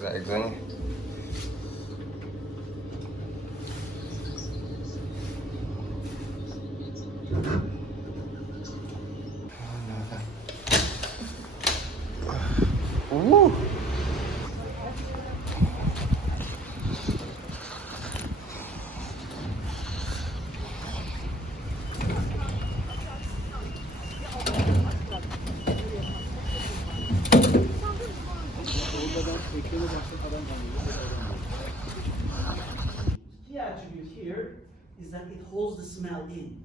Zajedzenie. Key attribute here is that it holds the smell in.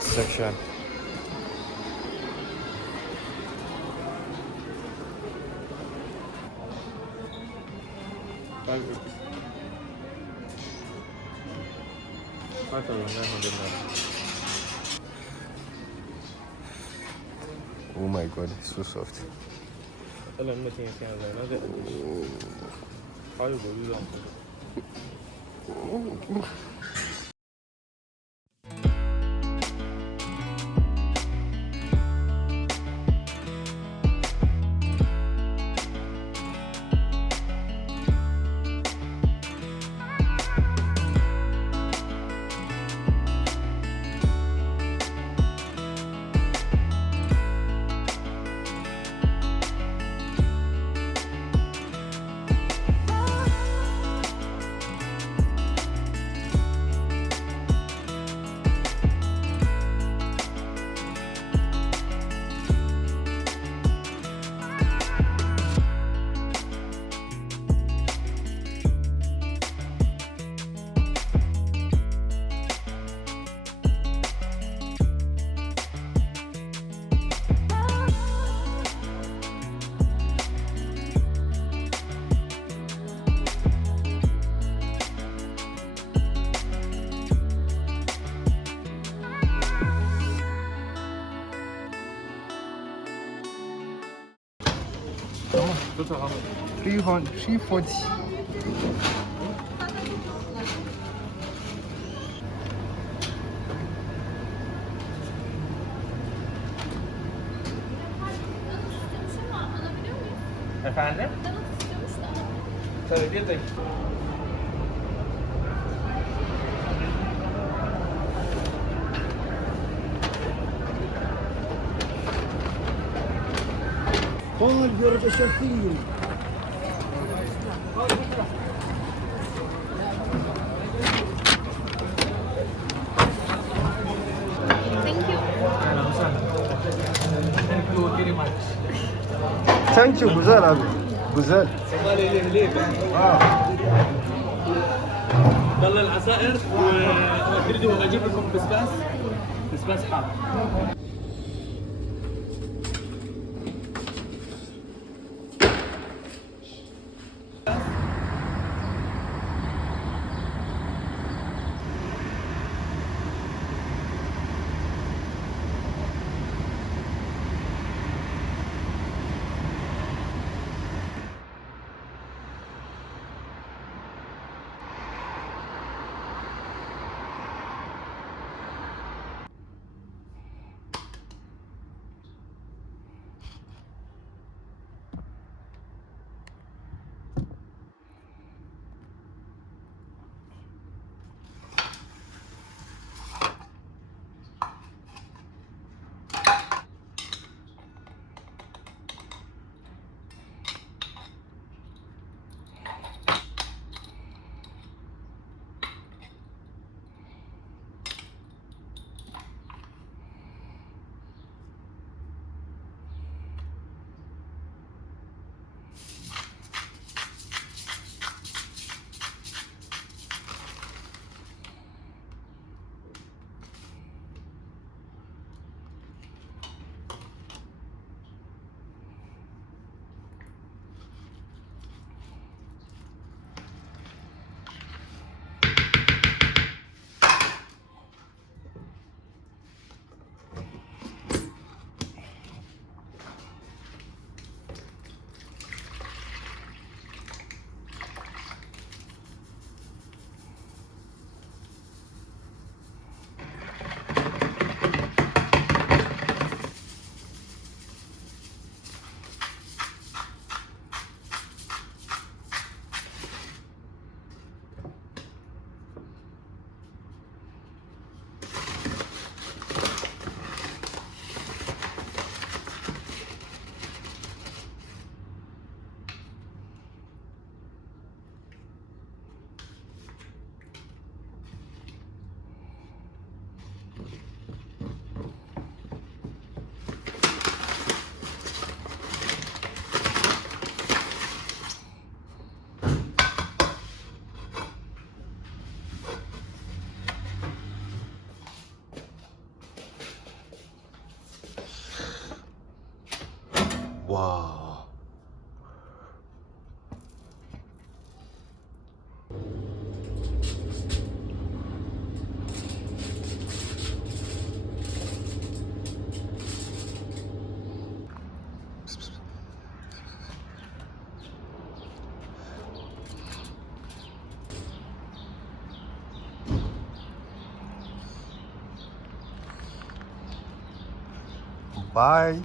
Section. Oh my god, it's so soft. Tamam. 340. Efendim? Tabii bir dakika. Call your chauffeur. Thank you. Thank you very much. Thank you, güzel abi. Güzel. يلا العصائر وتريدوا اجيب لكم بسباس حار. Wow. Bye.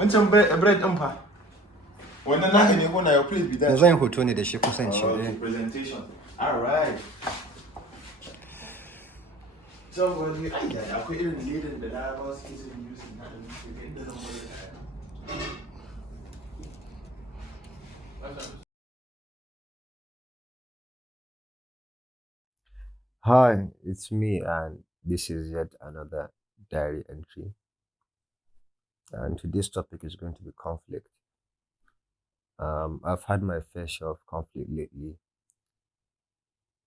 Wancan bread ɗin fa. Wannan naka ne ko na your plate be that? Da zan yi hoto ne da shi kusanci. Okay, presentation. All right. Somebody, akwai irin ledan da na ba su ke son using na ɗin inda zan bari da Hi, it's me, and this is yet another diary entry. And today's topic is going to be conflict. I've had my fair share of conflict lately,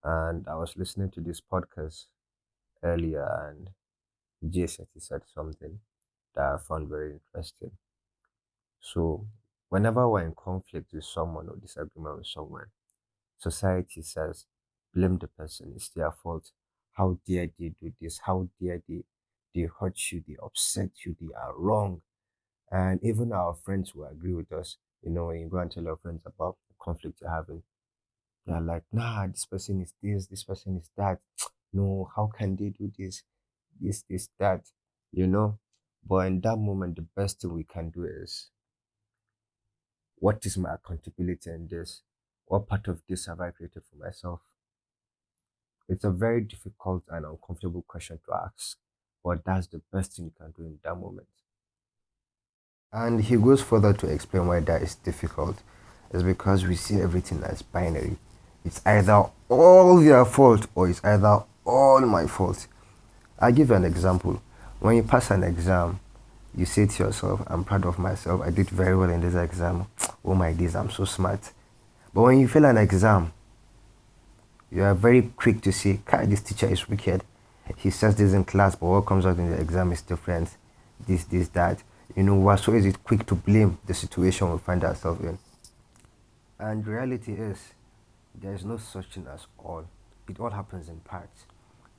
and I was listening to this podcast earlier, and Jason said something that I found very interesting. So, whenever we're in conflict with someone or disagreement with someone, society says, blame the person, it's their fault. How dare they do this? How dare they hurt you, they upset you, they are wrong. And even our friends will agree with us. When you go and tell your friends about the conflict you're having, they're like, nah, this person is this person is that. No, how can they do this, that, you know? But in that moment, the best thing we can do is, what is my accountability in this? What part of this have I created for myself? It's a very difficult and uncomfortable question to ask, but that's the best thing you can do in that moment. And he goes further to explain why that is difficult. It's because we see everything as binary. It's either all their fault or it's either all my fault. I'll give you an example. When you pass an exam, you say to yourself, I'm proud of myself. I did very well in this exam. Oh my days, I'm so smart. But when you fail an exam, you are very quick to say, God, this teacher is wicked. He says this in class, but what comes out in the exam is different. This, that. We're so easy quick to blame the situation we find ourselves in. And reality is, there is no such thing as all. It all happens in parts.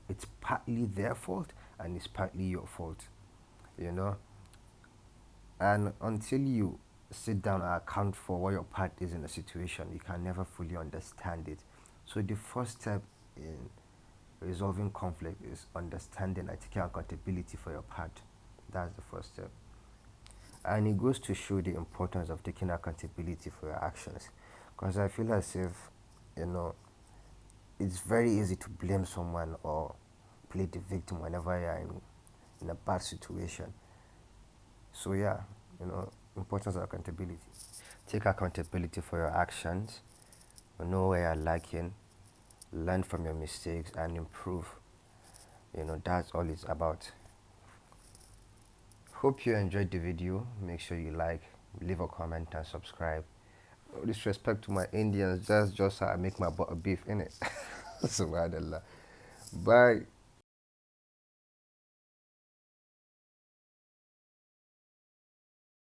It's partly their fault and it's partly your fault. You know? And until you sit down and account for what your part is in a situation, you can never fully understand it. So the first step in resolving conflict is understanding and taking accountability for your part. That's the first step. And it goes to show the importance of taking accountability for your actions. Because I feel as if, you know, it's very easy to blame someone or play the victim whenever you're in a bad situation. So yeah, importance of accountability. Take accountability for your actions, know where you're lacking, learn from your mistakes and improve. That's all it's about. Hope you enjoyed the video. Make sure you like, leave a comment and subscribe. No disrespect to my Indians, that's just how I make my butter beef in it. Subhanallah. Bye.